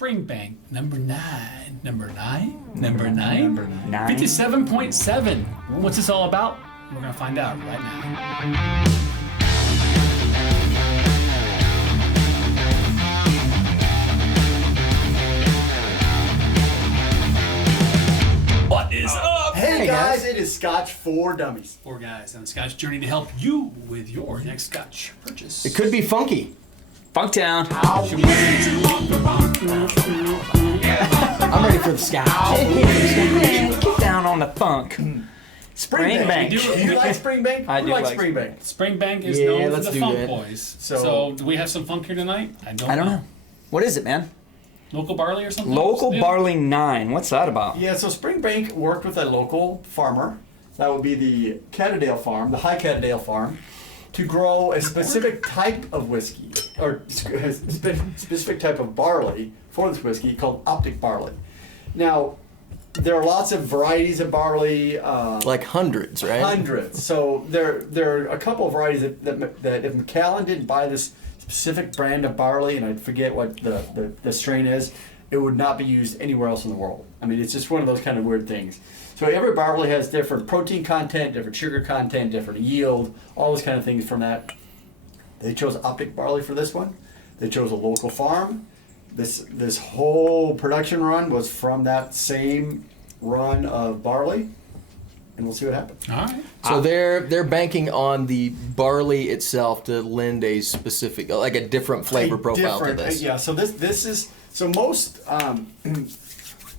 Springbank, number 9. Number 57.7. What's this all about? We're going to find out right now. What is up? Hey guys, it is Scotch for Dummies. 4 guys on the Scotch journey to help you with your next Scotch purchase. It could be funky. Funktown. I'm ready for the Scotch. Get down on the funk. Springbank. Do you like Springbank? I do like like Springbank. Springbank is Yeah, known for let's the do funk that. boys. So- So, do we have some funk here tonight? I don't know. What is it, man? Local barley or something? Local Yeah. Barley 9. What's that about? Yeah, so Springbank worked with a local farmer. That would be the Cattadale farm, the High Cattadale farm, to grow a specific type of whiskey, or a specific type of barley for this whiskey called optic barley. Now, there are lots of varieties of barley. Like hundreds, right? Hundreds. So there are a couple of varieties that if Macallan didn't buy this specific brand of barley, and I forget what the strain is, it would not be used anywhere else in the world. I mean, it's just one of those kind of weird things. So every barley has different protein content, different sugar content, different yield, all those kind of things from that. They chose optic barley for this one. They chose a local farm. This whole production run was from that same run of barley, and we'll see what happens. All right. So they're banking on the barley itself to lend a specific, like a different flavor profile to this. Yeah, so this is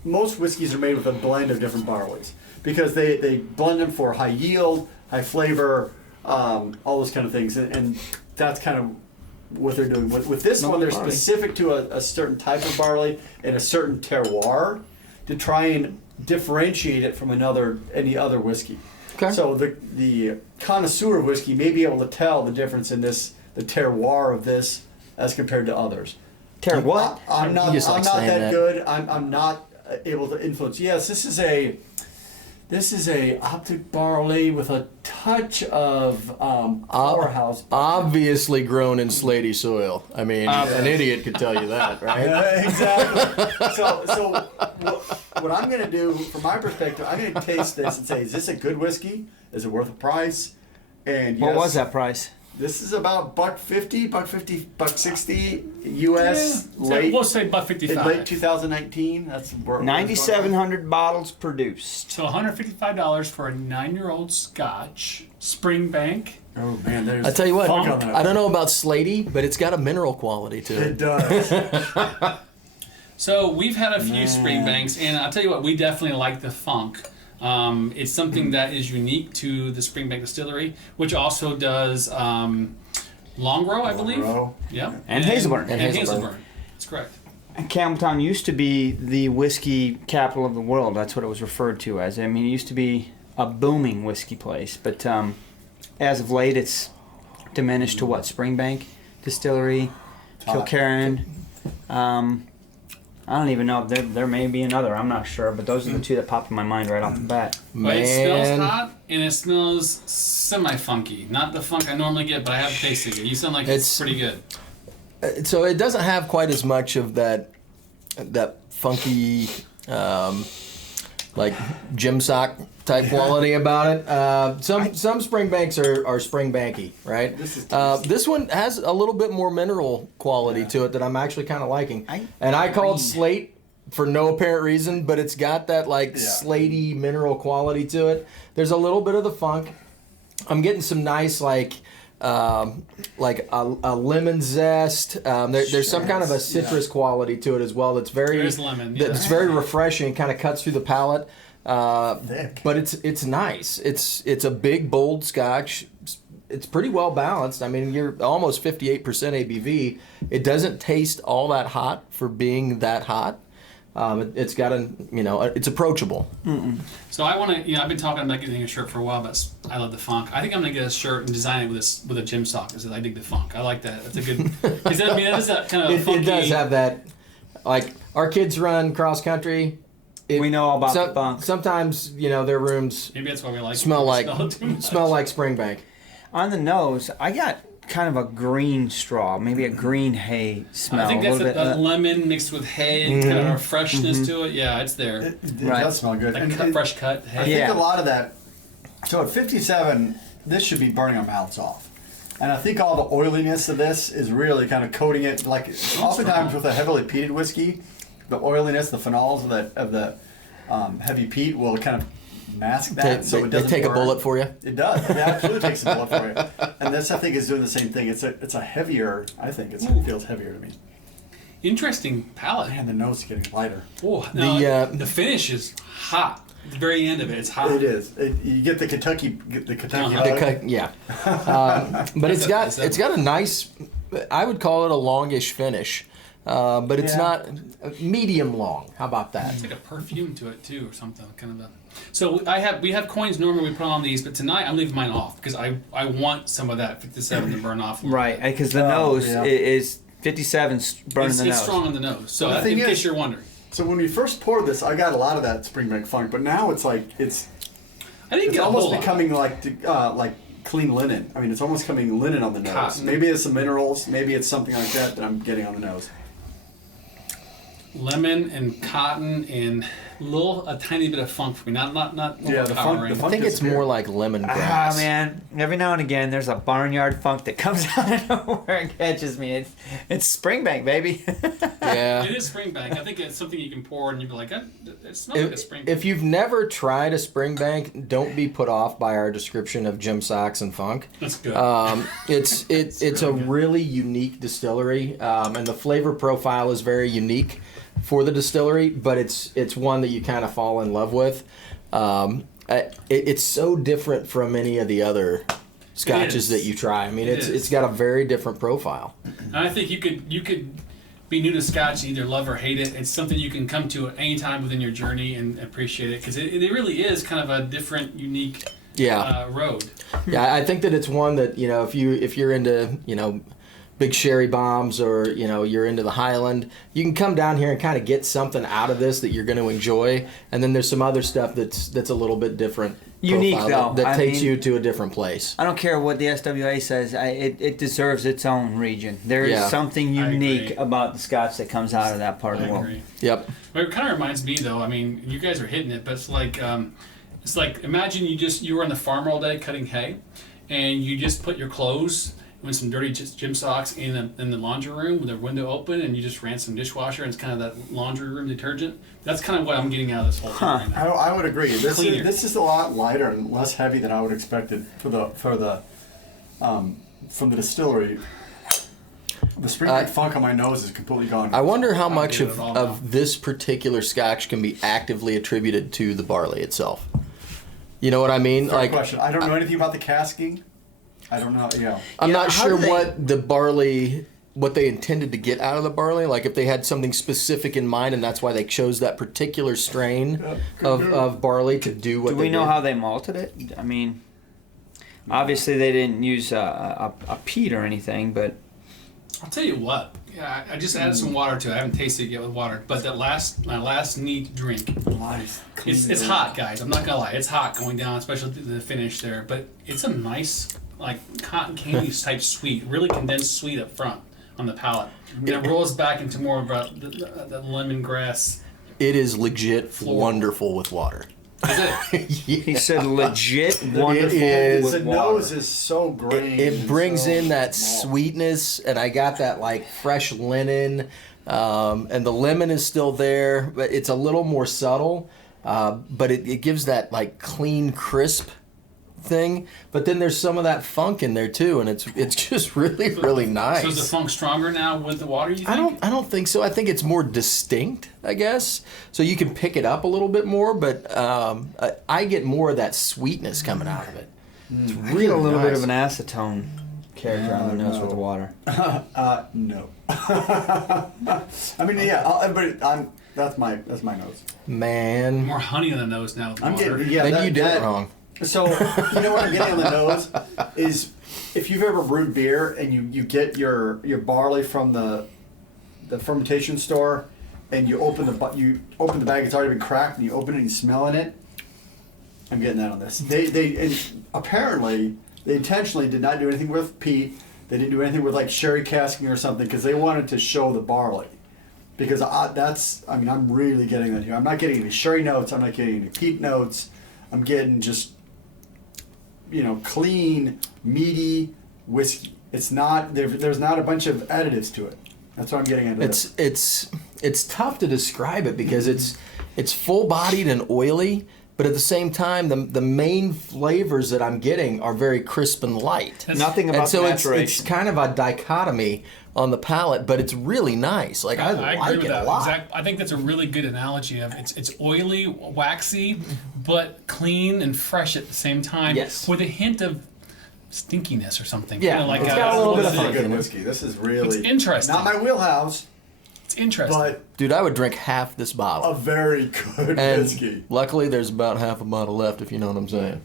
most whiskeys are made with a blend of different barleys because they blend them for high yield, high flavor, all those kind of things, and that's kind of what they're doing. With this one, they're specific to a certain type of barley and a certain terroir to try and differentiate it from any other whiskey. Okay. So the connoisseur of whiskey may be able to tell the difference in the terroir of this as compared to others. What? I'm not You just like saying that that. good. I'm not able to influence. Yes, this is a optic barley with a touch of powerhouse. Obviously grown in slaty soil. I mean, an idiot could tell you that, right? Exactly. So what I'm going to do, from my perspective, I'm going to taste this and say, is this a good whiskey? Is it worth a price? And What yes, was that price? This is about $1.50, $1.60 US. We'll say about in 55. late 2019. That's where 9,700 bottles produced. So $155 for a 9-year-old Scotch Springbank. Oh man, there's. I tell you what, funk on that. I don't know about slaty, but it's got a mineral quality to It it. does. So we've had a few Springbanks, and I'll tell you what, we definitely like the funk. It's something that is unique to the Springbank Distillery, which also does Longrow, I believe. Longrow. Yep. And Hazelburn. And And Hazelburn. That's correct. And Campbeltown used to be the whiskey capital of the world. That's what it was referred to as. I mean, it used to be a booming whiskey place, but as of late, it's diminished to what? Springbank Distillery, Kilkerran. I don't even know. There may be another. I'm not sure, but those are the two that popped in my mind right off the bat. But it smells Man, hot and it smells semi-funky. Not the funk I normally get, but I have tasted it. You sound like it's pretty good. so it doesn't have quite as much of that funky, like gym sock type quality about it. Some Springbanks are Springbanky, right? This one has a little bit more mineral quality to it that I'm actually kind of liking. I called slate for no apparent reason, but it's got that slaty mineral quality to it. There's a little bit of the funk. I'm getting some nice like a lemon zest. There's some kind of a citrus quality to it as well. That's very There is lemon, yeah. That's very refreshing. Kind of cuts through the palate. Thick. But it's nice. It's a big bold Scotch. It's pretty well balanced. I mean, you're almost 58% ABV. It doesn't taste all that hot for being that hot. It's got it's approachable. So I want to, I've been talking about getting a shirt for a while, but I love the funk. I think I'm going to get a shirt and design it with a gym sock. Because I dig the funk. I like that. That's a good. Because that is that kind of funky. It does have that. Like our kids run cross country. We know all about the funk. Sometimes their rooms Maybe that's why we like smell it. like Smell it too much. smell like Springbank. On the nose, I got kind of a green straw, maybe a green hay smell. I think a that's little bit. a lemon mixed with hay, kind of a freshness to it. Yeah, it's there. It Right. does smell good. Like fresh cut I hay. think Yeah. a lot of that. So at 57, this should be burning our mouths off. And I think all the oiliness of this is really kind of coating it. Like oftentimes with a heavily peated whiskey, the oiliness, the phenols of the heavy peat will kind of mask that, so it doesn't take burn. a bullet for you. It does. It absolutely takes a bullet for you. And this, I think, is doing the same thing. It's a heavier. I think it feels heavier to me. Interesting palate. Man, the nose is getting lighter. Oh, no, the finish is hot. The very end of it, it's hot. It is. You get the Kentucky Uh-huh. hug. Yeah, but it's got a nice. I would call it a longish finish, but it's not medium long. How about that? It's like a perfume to it too, or something. Kind of a. So we have coins normally we put on these, but tonight I'm leaving mine off because I want some of that 57 to burn off. Right, because the nose is 57's burning the nose. It's strong on the nose. So Well, the in thing case is- you're wondering, So when we first poured this, I got a lot of that Springbank funk, but now it's like I didn't it's get a almost whole lot. becoming like clean linen. I mean, it's almost coming linen on the nose. Cotton. Maybe it's some minerals. Maybe it's something like that I'm getting on the nose. Lemon and cotton and a tiny bit of funk for me. Not Yeah, the funk- overpowering. the I think it's disappeared. more like lemongrass. Ah, man. Every now and again, there's a barnyard funk that comes out of nowhere and catches me. It's Springbank, baby. Yeah. It is Springbank. I think it's something you can pour and you'd be like, it smells like a Springbank. If you've never tried a Springbank, don't be put off by our description of Jim Sachs and Funk. That's good. It's a really unique distillery, and the flavor profile is very unique for the distillery, but it's one that you kind of fall in love with. It's so different from any of the other scotches that you try. I mean, it's got a very different profile. And I think you could be new to Scotch and either love or hate it. It's something you can come to at any time within your journey and appreciate it because it really is kind of a different, unique road. Yeah, I think that it's one that if you're into big sherry bombs or you're into the Highland, you can come down here and kind of get something out of this that you're going to enjoy. And then there's some other stuff that's a little bit different, Unique, profile, though. that I takes mean- you to a different place. I don't care what the SWA says. It deserves its own region. There is Yeah. something I unique agree. about the Scotch that comes out of that part of I the world. agree. Yep. But it kind of reminds me though. I mean, you guys are hitting it, but it's like imagine you were on the farm all day cutting hay, and you just put your clothes with some dirty gym socks in the laundry room with the window open, and you just ran some dishwasher, and it's kind of that laundry room detergent. That's kind of what I'm getting out of this whole thing right now. I would agree. Cleaner. This is a lot lighter and less heavy than I would expect it from the distillery. The Springbank funk on my nose is completely gone. I wonder how much get it all of this particular scotch can be actively attributed to the barley itself. You know what I mean? Fair question. I don't know anything about the casking. I don't know. I'm Yeah, not how sure do they- what they intended to get out of the barley. Like if they had something specific in mind, and that's why they chose that particular strain of barley to do what. Do we they know did. how they malted it? I mean, obviously they didn't use a peat or anything, but I'll tell you what. Yeah, I just added some water to it. I haven't tasted it yet with water, but my last neat drink. It's hot, guys. I'm not gonna lie. It's hot going down, especially the finish there. But it's a nice, like cotton candy type sweet, really condensed sweet up front on the palate, and it rolls back into more of the lemongrass. It is legit Floral. wonderful with water. Is it? he said legit It wonderful is. The with water. nose is so green. It and brings so in that small. sweetness, and I got that like fresh linen, and the lemon is still there, but it's a little more subtle. But it gives that like clean, crisp thing. But then there's some of that funk in there too, and it's just really nice. So is the funk stronger now with the water? You think? I don't think so. I think it's more distinct, I guess. So you can pick it up a little bit more, but I get more of that sweetness coming out of it. It's I really get a little bit nice. of an acetone character on the nose no. with the water. No. I mean, yeah. That's my nose. Man, More honey on the nose now with I'm water. getting then you did it wrong. So you know what I'm getting on the nose is if you've ever brewed beer and you get your barley from the fermentation store and you open the bag, it's already been cracked, and you open it and you smell in it. I'm getting that on this. They and apparently they intentionally did not do anything with peat. They didn't do anything with like sherry casking or something because they wanted to show the barley. Because I'm really getting that here. I'm not getting any sherry notes. I'm not getting any peat notes. I'm getting just, clean, meaty whiskey. It's not there's not a bunch of additives to it. That's what I'm getting into. It's tough to describe it because it's full bodied and oily, but at the same time the main flavors that I'm getting are very crisp and light. Nothing about and so the it's maturation. kind of a dichotomy on the palate, but it's really nice. Like I agree like with it that. a lot. I think that's a really good analogy of it's oily, waxy, but clean and fresh at the same time. Yes. With a hint of stinkiness or something. Yeah, Kinda like it's got a little bit of This is funk good in it. whiskey. This is really It's interesting. Not my wheelhouse, It's interesting. but Dude, I would drink half this bottle. a very good And whiskey. luckily, there's about half a bottle left, if you know what I'm saying.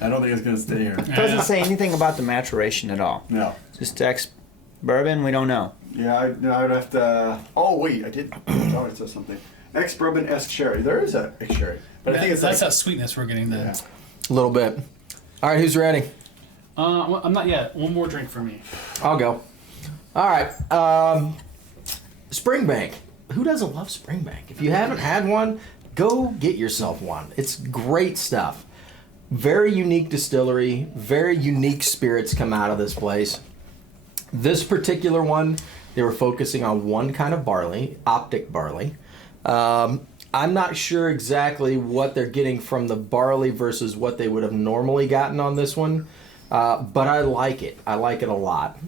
I don't think it's gonna stay here. It doesn't say anything about the maturation at all. No. Just ex-bourbon, we don't know. Yeah, I would have to. Oh wait, I did. I thought it said something. Ex-bourbon sherry. There is a sherry, but I think it's that's like, that sweetness we're getting then. yeah. A little bit. All right, who's ready? Well, I'm not yet. One more drink for me. I'll go. All right. Springbank. Who doesn't love Springbank? If you haven't had one, go get yourself one. It's great stuff. Very unique distillery. Very unique spirits come out of this place. This particular one, they were focusing on one kind of barley, optic barley. I'm not sure exactly what they're getting from the barley versus what they would have normally gotten on this one. But I like it. I like it a lot.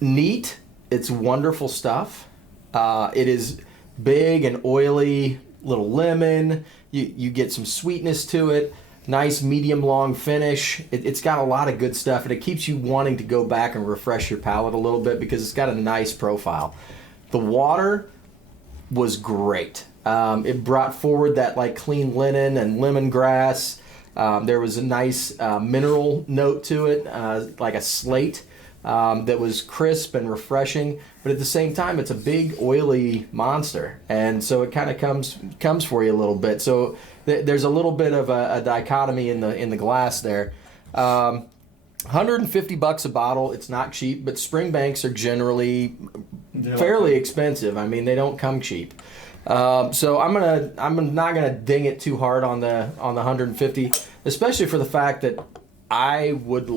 Neat. It's wonderful stuff. It is big and oily, little lemon. You get some sweetness to it. Nice medium long finish. It's got a lot of good stuff, and it keeps you wanting to go back and refresh your palate a little bit because it's got a nice profile. The water was great. It brought forward that like clean linen and lemongrass. There was a nice mineral note to it, like a slate, that was crisp and refreshing. But at the same time, it's a big oily monster, and so it kind of comes for you a little bit. So there's a little bit of a dichotomy in the glass there. $150 a bottle. It's not cheap, but Springbanks are generally fairly expensive. I mean, they don't come cheap. So I'm not gonna ding it too hard on the 150, especially for the fact that I would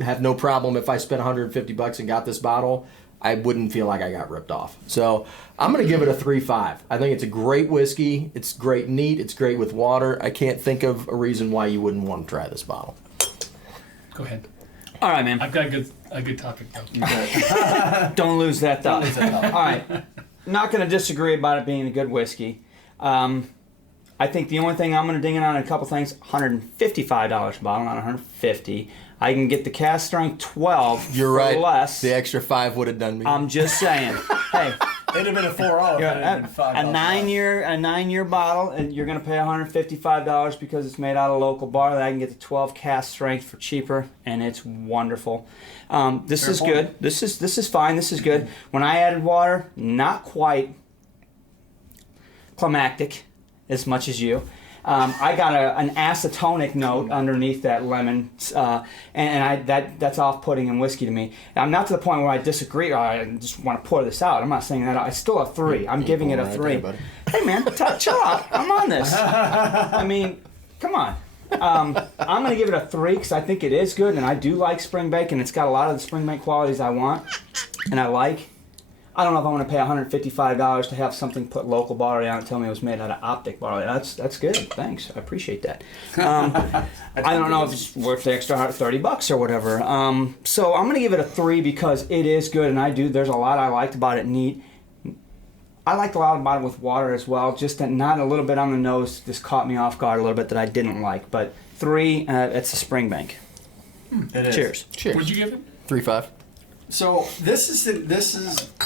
have no problem if I spent $150 and got this bottle. I wouldn't feel like I got ripped off. So I'm gonna give it a 3.5. I think it's a great whiskey. It's great neat. It's great with water. I can't think of a reason why you wouldn't want to try this bottle. Go ahead. All right, man. I've got a good topic though. Don't lose that thought. All right. Not going to disagree about it being a good whiskey. I think the only thing I'm going to ding it on a couple things, $155 a bottle, not $150. I can get the cast strength 12 You're for right. less. The extra 5 would have done me. I'm just saying. Hey, It'd have been a 4-0. a 9-year bottle, and you're going to pay $155 because it's made out of local barley. I can get the 12 cast strength for cheaper, and it's wonderful. This Fair is point. good. This is fine. This is good. When I added water, not quite climactic as much as you. I got an acetonic note underneath that lemon, and that's off-putting in whiskey to me. I'm not to the point where I disagree or I just want to pour this out. I'm not saying that. It's still a 3. I'm giving it a 3. Hey, man, chill out. I'm on this. I mean, come on. I'm going to give it a 3 because I think it is good, and I do like Springbank, and it's got a lot of the Springbank qualities I want and I like. I don't know if I want to pay $155 to have something put local barley on it, tell me it was made out of optic barley. That's good. Thanks. I appreciate that. I don't know if it's worth the extra $30 or whatever. So I'm going to give it a 3 because it is good, and there's a lot I liked about it. Neat. I liked a lot about it with water as well. Just that not a little bit on the nose. Just caught me off guard a little bit that I didn't like. But 3, it's a Springbank. It is. Cheers. Cheers. What'd you give it? 3.5. So this is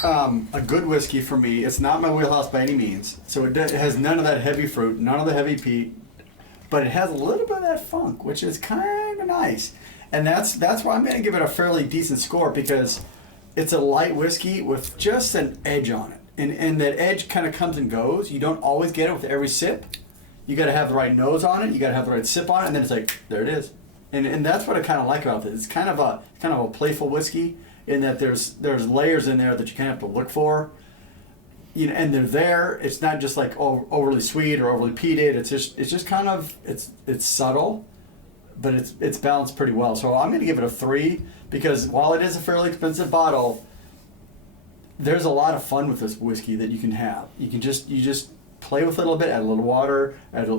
a good whiskey for me. It's not my wheelhouse by any means. So it has none of that heavy fruit, none of the heavy peat, but it has a little bit of that funk, which is kind of nice. And that's why I'm going to give it a fairly decent score because it's a light whiskey with just an edge on it. And that edge kind of comes and goes. You don't always get it with every sip. You got to have the right nose on it. You got to have the right sip on it, and then it's like there it is. and that's what I kind of like about this. It's kind of a playful whiskey in that there's layers in there that you kind of have to look for. You know, and they're there. It's not just like overly sweet or overly peated. It's just kind of it's subtle, but it's balanced pretty well. So I'm going to give it a 3 because while it is a fairly expensive bottle, there's a lot of fun with this whiskey that you can have. You just play with it a little bit, add a little water,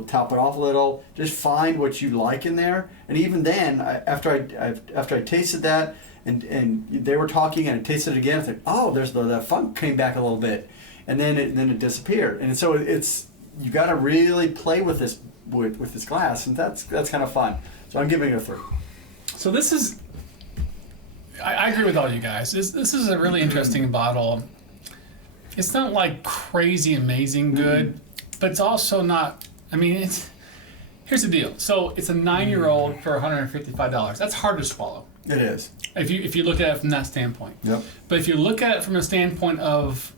top it off a little. Just find what you like in there. And even then, after I tasted that, and they were talking, and I tasted it again, I thought, oh, there's the funk came back a little bit, and then it disappeared. And so you got to really play with this glass, and that's kind of fun. So I'm giving it a 3. So this is. I agree with all you guys. This is a really interesting bottle. It's not like crazy amazing good, but it's also not. I mean, here's the deal. So it's a 9-year-old for $155. That's hard to swallow. It is. If you look at it from that standpoint. Yep. But if you look at it from a standpoint of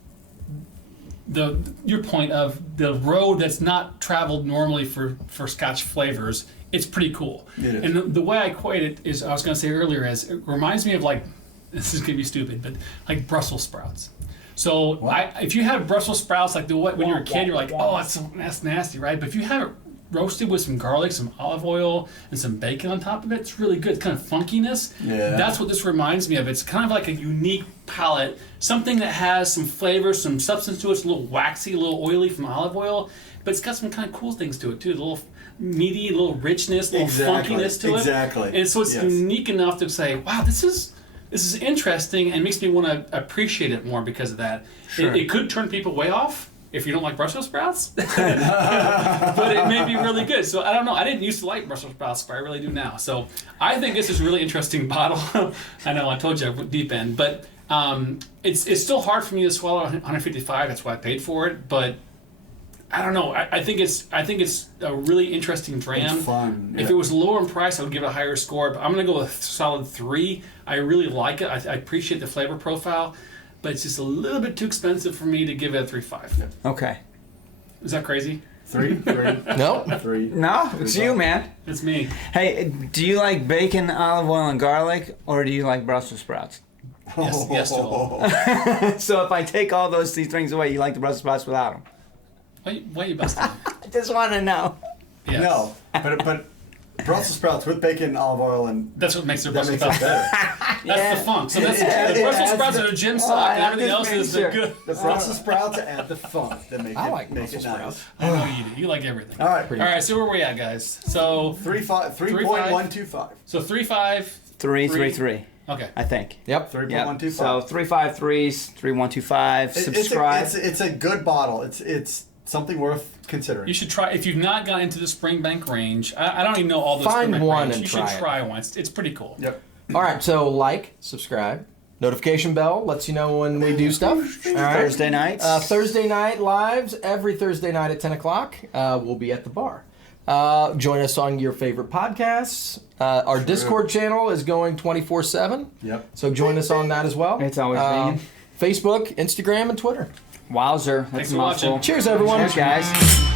your point of the road that's not traveled normally for Scotch flavors, it's pretty cool. It is. And the way I equate it is, I was going to say earlier, is it reminds me of like, this is going to be stupid, but like Brussels sprouts. So if you have Brussels sprouts like when you're a kid, you're like, oh, that's nasty, right? But if you have it roasted with some garlic, some olive oil, and some bacon on top of it, it's really good. It's kind of funkiness. Yeah. That's what this reminds me of. It's kind of like a unique palate, something that has some flavor, some substance to it. It's a little waxy, a little oily from olive oil, but it's got some kind of cool things to it too. A little meaty, a little richness, a little funkiness to it. Exactly. And so it's unique enough to say, wow, this is interesting, and makes me want to appreciate it more because of that. Sure. It could turn people way off if you don't like Brussels sprouts, but it may be really good. So I don't know. I didn't used to like Brussels sprouts, but I really do now. So I think this is a really interesting bottle. I know I told you I went deep end, but it's still hard for me to swallow 155. That's why I paid for it, but I don't know. I think it's a really interesting dram. It's fun. If it was lower in price, I would give it a higher score. But I'm going to go with a solid 3. I really like it. I appreciate the flavor profile, but it's just a little bit too expensive for me to give it a 3.5. Okay. Is that crazy? 3? Nope. 3. No, it's you, man. It's me. Hey, do you like bacon, olive oil, and garlic, or do you like Brussels sprouts? Yes to all. So if I take all those 3 things away, you like the Brussels sprouts without them? Why are you busting? I just want to know. Yes. No, but Brussels sprouts with bacon, olive oil, and That's what makes their that Brussels makes it sprouts better. That's the funk. So that's It the Brussels adds sprouts the- are the gym stock, and I'm everything just else making is the sure. good. The Brussels sprouts add the funk that make I it like make it Brussels nice. sprouts. I know you do. You like everything. All right, All right. So where are we at, guys? So 3.125. so 3.5. 3, 3, 3. Okay. I think. Yep. 3.125. So 353s, 3125. Subscribe. It's a good bottle. It's something worth considering. You should try if you've not got into the Springbank range. I don't even know all those. Find Springbank one range. and you try should it. try one. It's pretty cool. Yep. All right, so like, subscribe, notification bell lets you know when we do stuff. All right. Thursday nights. Thursday night lives every Thursday night at 10 o'clock. We'll be at the bar. Join us on your favorite podcasts. Our Discord channel is going 24/7. Yep. So join us on that as well. It's always banging. Facebook, Instagram, and Twitter. Wowzer. That's Thanks a for watching. mouthful. Cheers, everyone. Cheers, guys.